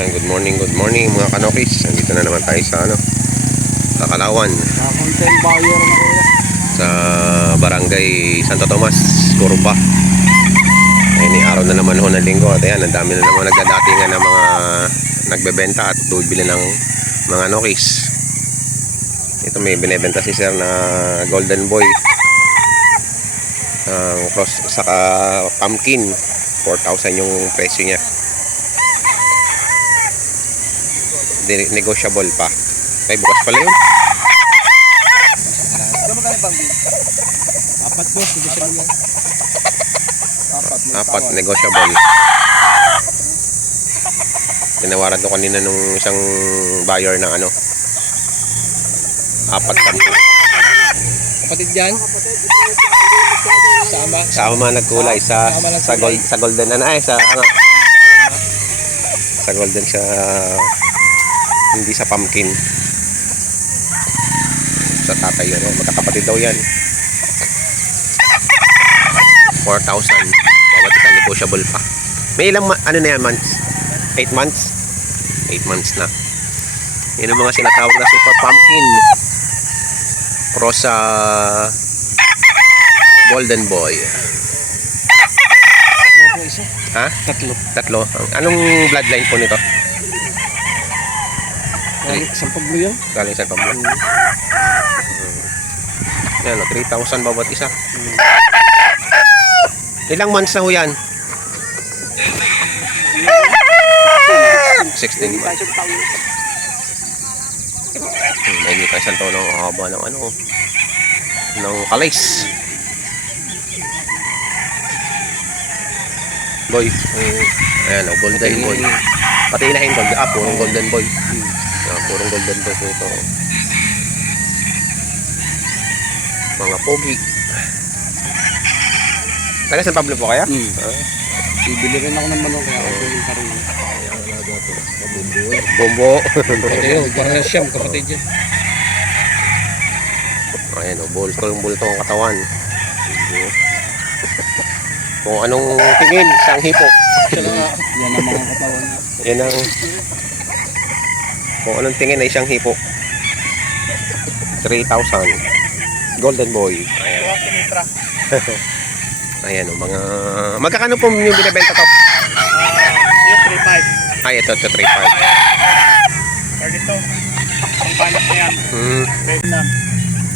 Yan, good morning mga kanokis. Nandito na naman tayo sa Kakalawan. Content buyer na ko. Sa Barangay Santo Tomas, Corba. Ni araw na naman ho ng linggo. At ayan, ang dami na naman nagdadatingan ng mga nagbebenta at bibili ng mga nokis. Ito may binebenta si sir na Golden Boy. Cross saka pumpkin. 4,000 yung presyo niya. Negotiable pa. Ay, bukas pala yun. Apat po, Apat, negotiable. Tinawaran ko kanina nung isang buyer ng apat kampo. Kapatid dyan? Sama nagkulay sa golden sa golden sa hindi sa pumpkin. Sa tatay yun, magkakapatid daw yan. 4,000. Bawat isa negotiable pa. May ilang na yan months? 8 months? 8 months na. Yan ang mga sinatawag na super pumpkin. Cross sa Golden Boy. Ha? Tatlo. Anong bloodline po nito? Isang pablo yan? Galing sa Pablo. Yan, 3,000 bawat isa. Ilang months na ho yan? 16 months. May hindi tayo santo ng haba ng ng kalis. Boy. Ayan, Golden Boy. Pati inahin ko, purong Golden Boy. Purong Golden Boy po ito. Mga pogi. Taga San Pablo po kaya? Bibili rin ako ng manok kaya ako yung karino. Bombo. Ito parang siyam kapatid dyan. Ayan, bulto ang katawan. Kung anong tingin, isang hipo. Yan ang mga katawan. Yan ang kung anong tingin ay isang hipo. 3,000. Golden Boy. Ayan o, mga magkakano po yung binibenta to? Yung 3.5. Ay, ito 3.5. Dito. Ang panas na yan. Vietnam.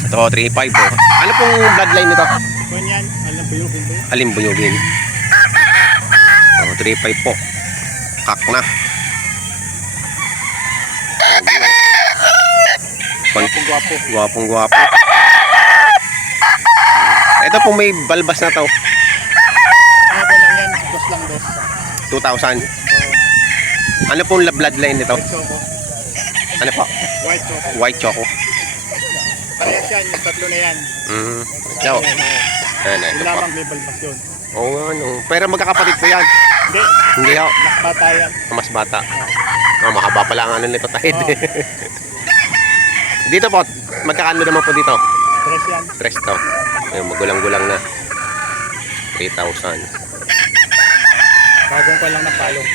Ito 3.5 po. Ano pong bloodline nito? Kung yan, alam po yung hindi. Alimbuyugin. 3.5 po. Kak na. Gwapong gwapo. Ito pong may balbas na to. Ano po lang yan? Dos lang dos. 2,000. Ano pong bloodline nito? Choco. Ano po? White choco. White choco. Parehas yan, yung tatlo na yan. Ito. Ayan, ito Yung po. lamang may balbas yun. Oo, pero magkakapatid po yan. Hindi. Hindi ako. Nakbata yan. Mas bata. Mahaba pala ang nito tahid. Dito po, magkakano naman po dito? Tres yan. 3 to. Ayun, magulang-gulang na. 3,000. Bagong pa lang na palong.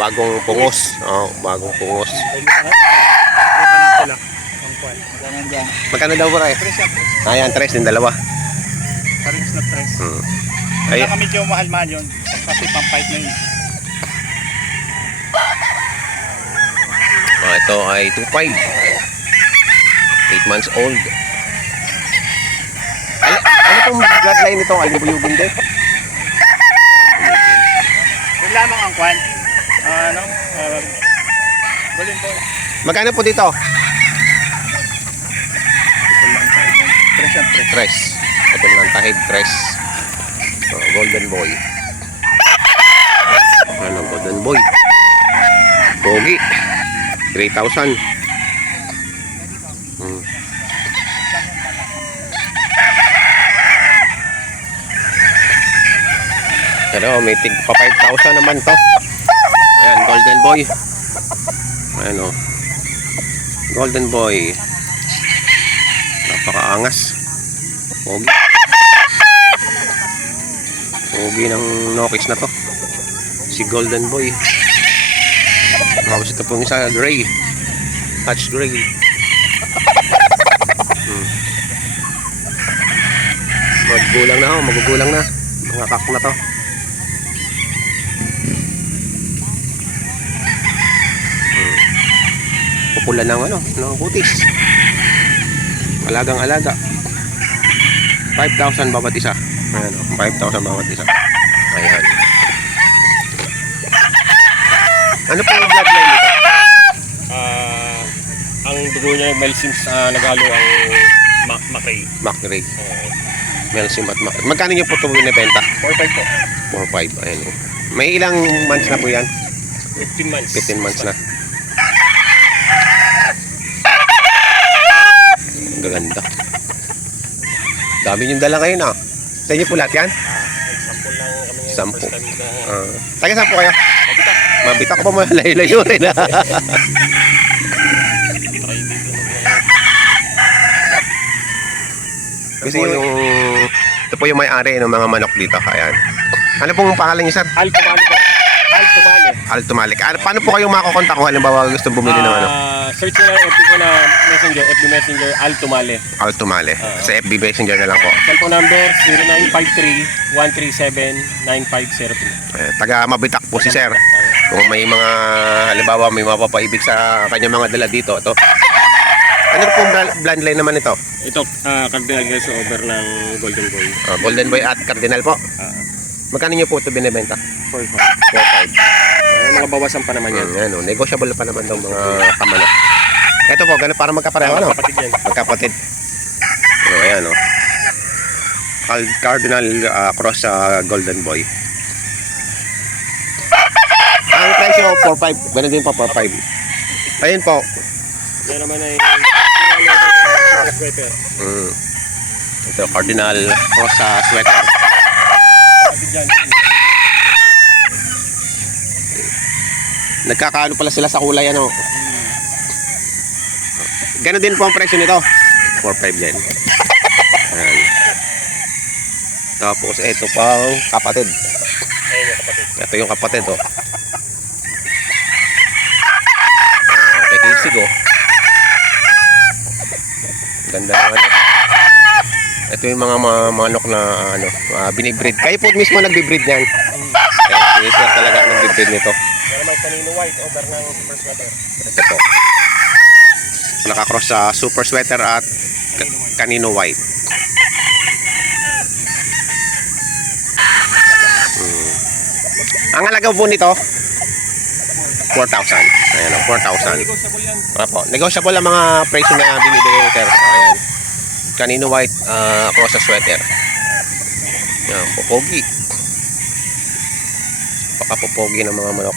Bagong pungos. Bagong pungos. Ay, ito na pala. Ang kwan. Ganun dyan. Magkano daw ba? Tres yan. Ayan, 3 din dalawa. Parehas na tres. Ay, Kaya medyo mahal-mahal yun. Kasi pang-fight na yun. ito ay 2.5. 8 months old. Ano pong bloodline nito? Alimbuyugin din? Yun lamang ang kwan. Golden Boy. Magkano po dito? Tres yan, tres. 3. Kapag ng tahid, 3. Golden Boy. Golden Boy. Pogi. 3,000. Pero may tig pa 5,000 naman to. Ayan, Golden Boy. Ayan o. Golden Boy. Napakaangas. Pogi. Pogi ng nokis na to. Si Golden Boy. Tapos ito pong isa, gray. Hatch gray. Magugulang na ho, magugulang na. Mga kak na to. Pupula ng ano, ng kutis. Alagang alaga. 5,000 bawat isa. Ayan, 5,000 bawat isa. Ayan. Ano po yung bloodline nito? Ang dugo niya Melsim sa naghalo ang Macray. Macray. Melsim at Macray. Magkano niyo po ito binibenta? 4-5 po. 4,500. Ayan. May ilang months na po yan? 15 months. 15 months na. Ang gaganda. Dami niyong dala ngayon ah. Sa inyo po lahat yan? Sample lang kami ngayon. Sampu. First time na. Taga saan po kayo? Mabitak. Mabitak ko pa mo layo-layo rin ah. Kasi ito po yung may-ari ng mga manok dito. Ayan. Ano pong pangalan niyo, sir? Altumale po. Altumale. Altumalik. Paano po kayong makakontak kung halimbawa gusto bumili ng ano? Search nyo lang FB ko na Messenger, FB Messenger, Altumale. Altumale. Sa FB Messenger na lang po. Cellphone number 0953-137-9503. Taga Mabitak po si sir. Kung may mga halimbawa may mapapaibig sa kanyang mga dala dito, ito. Ano pong bloodline naman ito? Ito, Cardinal Gesso over ng Golden Boy. Golden Boy at Cardinal po. Magkano niyo po ito binibenta? 4-5. 4,500. Mga bawasan pa naman yan. Ano, negotiable pa naman itong mga kamanok. Ito po, ganun para magkapareho, ano? Kapatid yan. Magkapatid. Ayan, o. Cardinal cross sa Golden Boy. Ang presyo, 4,500. Ganun din po, 4,500. Ayun po. Yan naman ay sweater. Ito, Cardinal cross sa sweater. Kapatid yan. Nagkakaano pala sila sa kulay, ano? Ganun din po ang presyo nito. 4,500 din. Ayan. Tapos ito pa kapatid. Ayun yung kapatid. Ito yung kapatid, oh. Okay, kisig, oh. Ganda naman. Ito yung mga manok na ano, binibreed. Kayo po mismo nagbibreed niyan. Kayo mismo talaga nagbibreed nito. Yan naman kanino white over ng super sweater. Ito po. Nakakross sa super sweater at kanino white. Ang halaga po nito 4,000. Ayan, 4,000. Negotiable yan. Apo, negotiable ang mga presyo na binibigay ni sir. Ayan. Kanino white cross sa sweater. Ayan, popogi. Pakapopogi ng mga manok.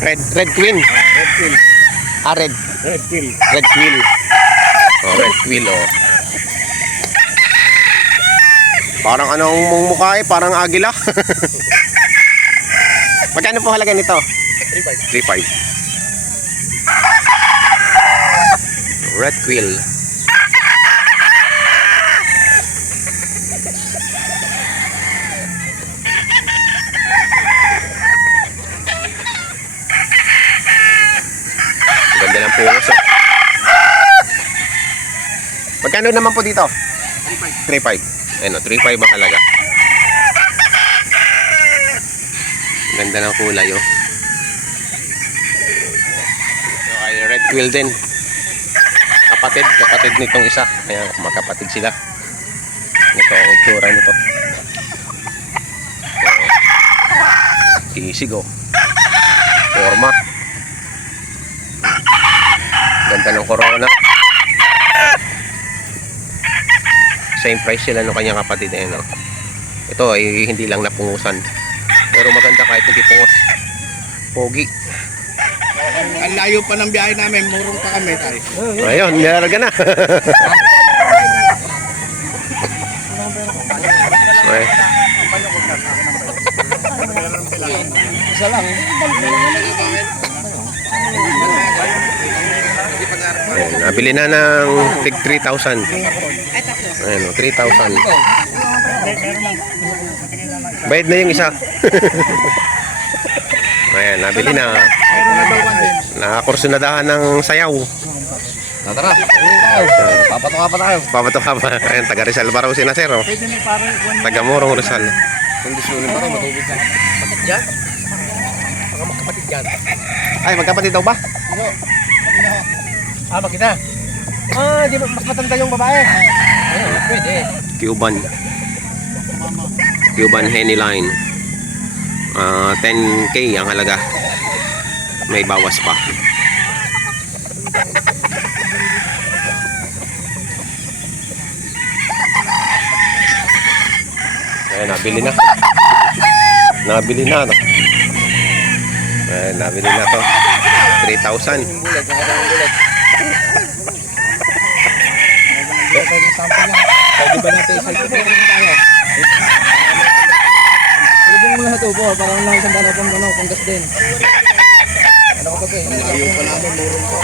Red queen. Red quill. Red. Red quill. Red quill. Oh, red quill, oh. Parang anong mukha eh, parang agila. Magkano po halaga nito? 3.5. 3,500. Red quill. Ganda ng pulos, oh. Magkano naman po dito? 3,500. Ayun, 3,500 ang halaga. Ganda ng kulay, oh. Okay, red quill din. Kapatid nitong isa. Ayan, magkapatid sila. Ito ang itsura nito. Kisig, oh. Forma. Ganda ng corona. Same price sila ng kanyang kapatid, no? Ito ay hindi lang napungusan, pero maganda kahit hindi pungos. Pogi. Ang layo pa ng biyahe namin, murong pa kami tayo. Ayun, nilarga na. Okay. Isa lang. Ayan, nabili na ng tig 3,000. Ayan, 3,000. Bayad na yung isa. Ayan, nabili na. Meron na daw din. Nakakursunadahan ng sayaw. Tara. Papatok pa tayo. Papatok ka pa. Ayan, taga Rizal pa raw si Nasir. Oh. Pwede na pare. Taga Morong Rizal. Kondisyonin pa rin, matubig na. Kapatid yan? Baka magkapatid yan. Ay, magkapatid daw ba? Ah, magkita. Ah, di ba mas matanda yung babae? Ayun, pwede. Cuban Henny Line. 10K ang halaga. May bawas pa. Ayan, nabili na. Nabili na. Ayan, nabili na to. 3,000. Bulat, nakatang bulat. Pwede sample lang. Pwede ba natin isang tayo? Pwede mo lahat ito po, parang lang isang dala pang panggas din. Ano ko ba? Ayaw pa namin, murong po.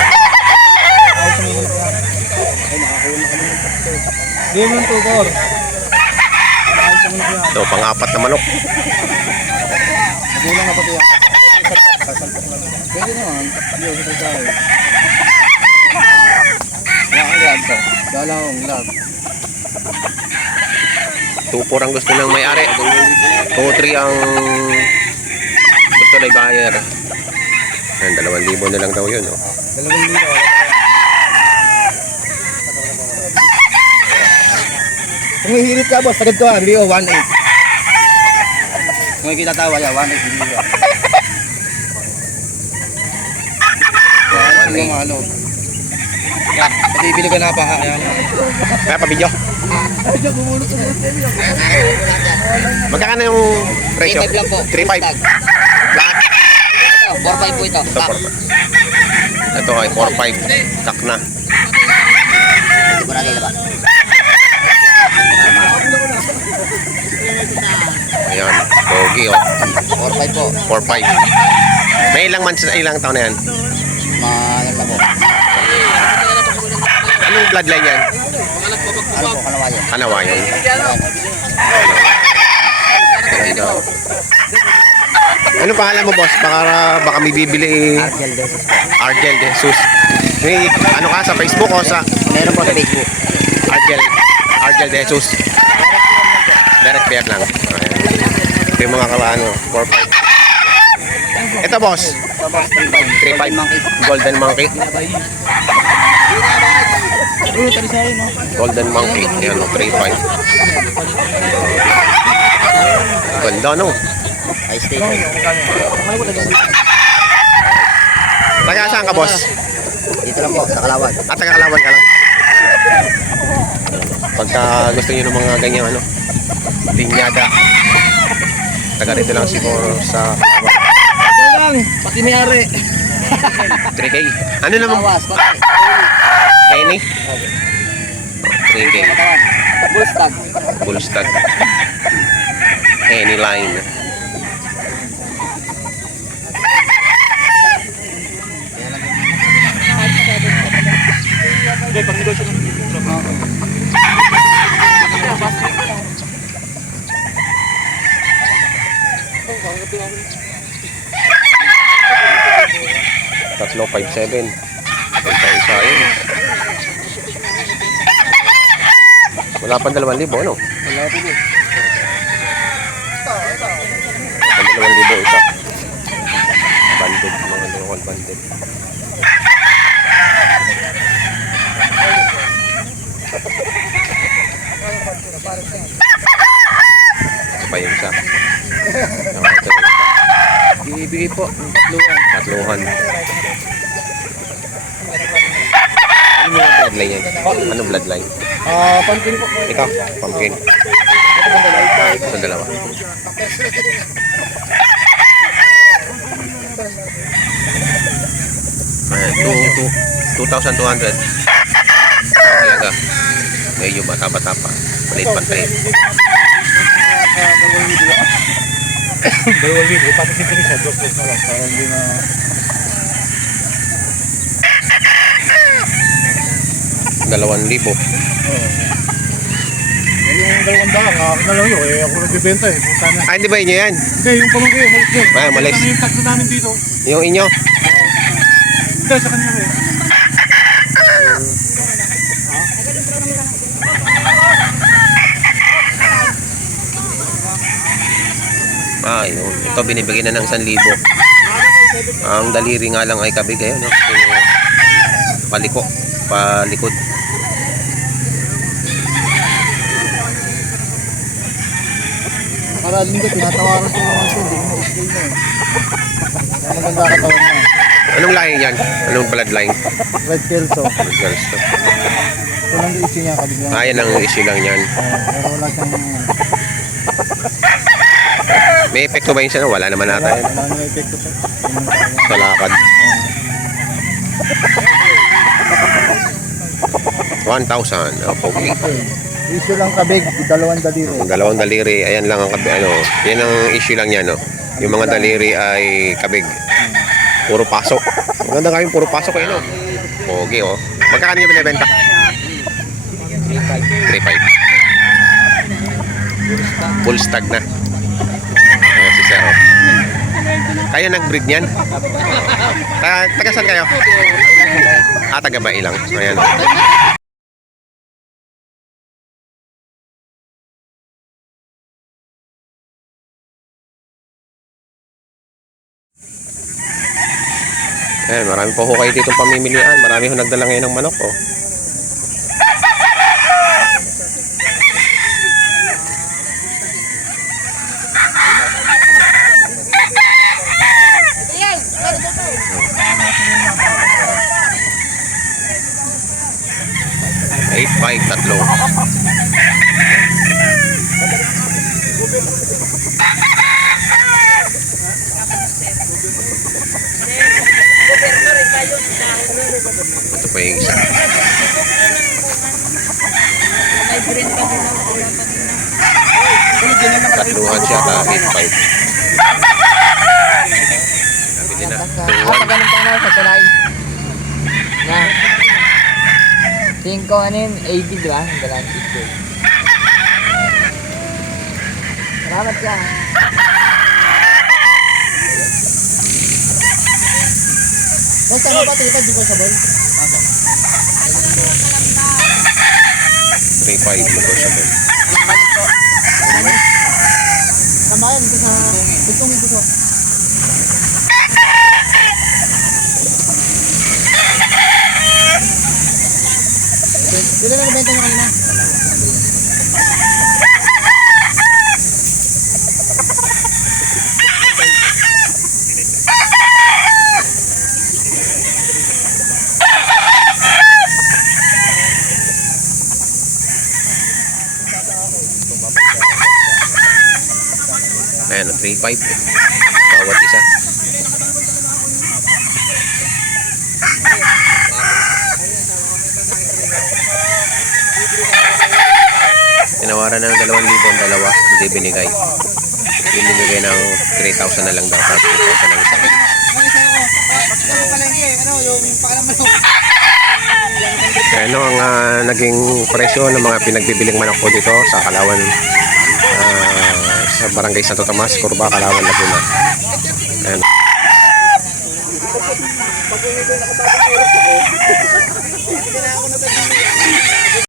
Ay, sumunod ka. Ay, nakakuha na kami ng pakto. Game ng 2-4. Ay, sumunod ka. Ito, pang-apat na manok. Nagulang na pati yan. Pwede naman, hindi ako sa tayo. Yan ang lag to. Dalawang lag. 2-4 ang gusto ng may-ari. 2-3 ang gusto na i-buyer. Ayan, 2,000 na lang daw yun. Oh. 2,000. Kung hihirit ka boss, tagad ko ah, Leo 1.8. Kung may kinatawa yan, 1.8 hindi yan. One Yung ano. Yan, pati ibili ko na pa ha. Ayan. Kaya pa video. Magkano yung presyo? 3.5 lang po. 3.5. Lahat. Ito, 4.5 po ito. Ito, 4.5. Ito ay 4.5. Kak na. Hindi ko na nilaba. Ayan. Pogi oh. 4.5 po. 4.5. May ilang months, ilang taon na yan? Ano po? Anong bloodline yan? Ano po, kalawayan. Kanawayon. Ganda. Ano pangalan mo boss? Baka may bibili Argel Besos po. Argel Jesus. May ano ka sa Facebook o sa Meron po sa Facebook. Argel de Jesus. Direct pair lang. Ayan. Ito yung mga kalano. 4.5. Ito boss. Ito po, 3.5. 3.5. Golden Monkey. Golden Monkey. Yan o. 3.5. Ganda no. High station. Taga saan ka boss? Dito lang po, sa Kalawan. At taga Kalawan ka lang. Pagka gusto niyo ng mga ganyan ano. Linyada. Taga rito lang siguro sa Kalawan. Pati may-ari. 3K. Ano naman? Awas, pati. Penny? 3K. Katawan. Bullstag. Bullstag. Any line. Okay, pag negosyo ng Tatlo, 5.7. Isa yun. Wala pa 2,000, ano? Wala po po. Pang 2,000 isa. Banded, mga local banded. Ito pa yung isa. Saka ito yung isa. Ibigay po, ng tatluan. Tatluhan. Ano mga bloodline yan? Ano bloodline? pumpkin po. Ikaw, pumpkin. Ito dalawa. Ayan, 2,200. Halaga. Medyo bata-bata pa. Maliit pa tayo. Dalawang video, ipapasip ko sa drop na lang. Para hindi na... Dalawang libo. Yan Yung 200, ako na lang yun. Eh, ako nagbibenta eh. Punta na. Ah, hindi ba inyo yan? Hindi, yung pamangkin yun. Malis din. Ah, malis. Ito na yung tatlo namin dito. Yung inyo? Hindi, sa kanya eh. Ah, yun. Ito binibigyan na ng 1,000. Ang daliri nga lang ay kabig eh, no? Palikod. Para linggo, tinatawaran ko naman ito. Hindi mo na-explain na eh. Kaya maganda katawan na. Anong lahi yan? Anong bloodline? Red Kelso. Girls to. Ito lang yung issue niya, kabigyan. Ah, yan ang issue lang yan. Pero wala siyang... May epekto ba yun siya? Wala naman nata yan. Wala na epekto pa. Sa lakad. 1,000. Oh, okay. Issue lang kabig, 2 daliri. Ang dalawang daliri, ayan lang ang yan ang issue lang yan, no? Yung mga daliri ay kabig. Puro pasok. Maganda kayong puro pasok kayo, no? Okay, oh. Magkakano yung binibenta? 3,500. Full stag na. Ayan si Sir, oh. Kayo nag-breed niyan? Taga saan kayo? Ah, taga Bailang. Ayan. Ayan, marami po ho kayo dito pamimilian. Marami ho nagdala ngayon ng manok, oh. Eight, five, tatlo. Ito pa yung isa. Tatluhan siya, 8-5. Nabili na. Ganun pa na sa tulay. Na. 5 ano yun? 80 di ba? Ang dalang 80. Salamat ka. Basta mo ba tilipad di ko sabon? 3-5 negotiable. Tambayan dito sa bitong dito. Dito na nabenta nyo kanina. Ayan, 3-5. Bawat isa. Tinawaran ng 2,000 ang dalawa. Hindi binigay. Binigay ng 3,000 na lang daw. 3,000 lang isa. Ano ang naging presyo ng mga pinagbibiling manok po dito sa Kalawan, sa Barangay Santo Tomas, Curva, Kalawan, Laguna. Ayan.